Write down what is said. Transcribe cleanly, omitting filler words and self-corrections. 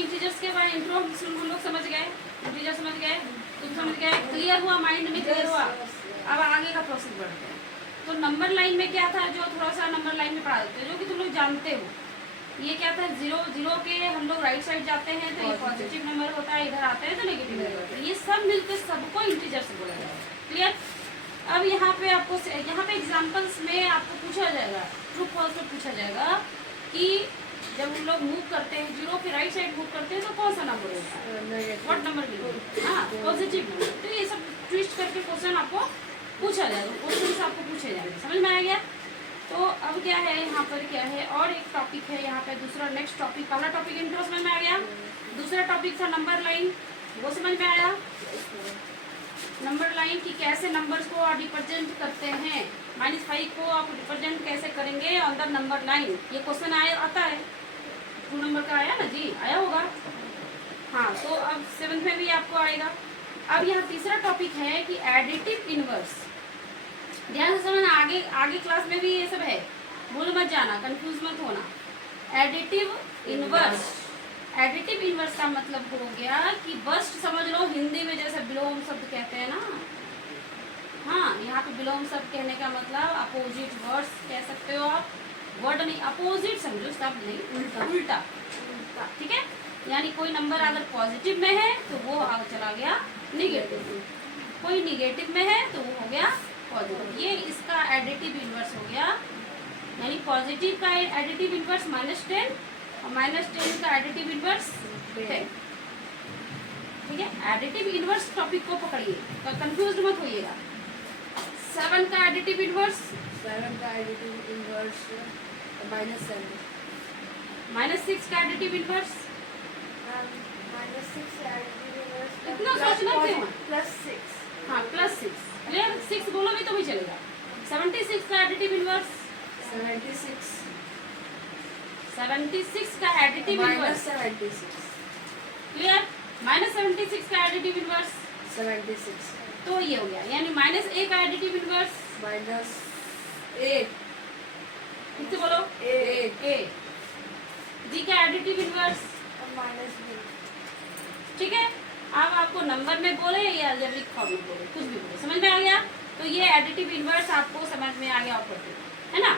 Integers के बारे में इंट्रो हम लोग समझ गए, इंटीजर समझ गए, तुम समझ गए, क्लियर हुआ, माइंड में क्लियर हुआ। अब आगे का प्रोसेस बढ़ते हैं। तो नंबर लाइन में क्या था, जो थोड़ा सा नंबर लाइन में पढ़ा देते हैं, जो कि तुम लोग जानते हो। ये क्या था, जीरो जीरो के हम लोग राइट साइड जाते हैं तो ये पॉजिटिव नंबर होता है, इधर आते हैं तो नेगेटिव नंबर होता है। ये सब मिलकर सबको इंटीजर से बोला जाएगा। क्लियर। अब यहाँ पे आपको एग्जांपल्स में आपको पूछा जाएगा, ट्रू फॉल्स में पूछा जाएगा कि जब हम लोग मूव करते हैं, जीरो के राइट साइड मूव करते हैं तो कौन सा नंबर होता है, व्हाट नंबर विल, हाँ पॉजिटिव नंबर। तो ये सब ट्विस्ट करके क्वेश्चन आपको पूछा जाएगा, क्वेश्चन से आपको पूछे जाएंगे। समझ में आ गया। तो अब क्या है यहाँ पर, क्या है और एक टॉपिक है यहाँ पे, दूसरा नेक्स्ट टॉपिक। पहला टॉपिक इंट्रो समझ में आ गया, दूसरा टॉपिक था नंबर लाइन, वो समझ में आया। नंबर लाइन की कैसे नंबर्स को आप रिप्रेजेंट करते हैं, -5 को आप रिप्रेजेंट कैसे करेंगे ऑन द नंबर लाइन, ये क्वेश्चन आता है। 2 नंबर का आया ना जी, आया होगा। हाँ, तो अब 7th में भी आपको आएगा। अब यहाँ तीसरा टॉपिक है कि एडिटिव इनवर्स। ध्यान से समझना, आगे क्लास में भी ये सब है, भूल मत जाना, कंफ्यूज मत होना। एडिटिव इनवर्स, एडिटिव इनवर्स का मतलब हो गया कि बस्ट समझ लो, हिंदी में जैसे विलोम शब्द कहते हैं ना, हाँ यहाँ पे विलोम शब्द कहने का मतलब अपोजिट वर्ड्स कह सकते हो आप। वर्ड नहीं, अपोजिट समझो, शब्द नहीं, उल्टा उल्टा, ठीक है। यानी कोई नंबर अगर पॉजिटिव में है तो वो आगे चला गया निगेटिव, कोई निगेटिव में है तो वो हो गया पॉजिटिव। ये इसका एडिटिव इनवर्स हो गया। यानी पॉजिटिव का एडिटिव इनवर्स -10 और -10 का एडिटिव इनवर्स 10। ठीक है, एडिटिव इनवर्स टॉपिक को पकड़िए, कंफ्यूज मत होइएगा। 7 का एडिटिव इनवर्स, 7 का एडिटिव इनवर्स -7, -6 का एडिटिव इनवर्स, -6 का एडिटिव इनवर्स इतना सोचना क्यों, +6, हाँ +6, क्लियर। 6 बोलो भी तो भी चलेगा। 76 का एडिटिव इनवर्स, 76 का एडिटिव इनवर्स, -76, क्लियर। -76 का एडिटिव इनवर्स 76, तो ये हो गया। यानी -a का एडिटिव इनवर्स, -8, कितने बोलो, a। b का एडिटिव इनवर्स, -b, ठीक है। अब आपको नंबर में बोले या अलजेब्रिक फॉर्म में बोले, कुछ भी बोले, समझ में आ गया। तो ये एडिटिव इनवर्स आपको समझ में आ गया, है ना।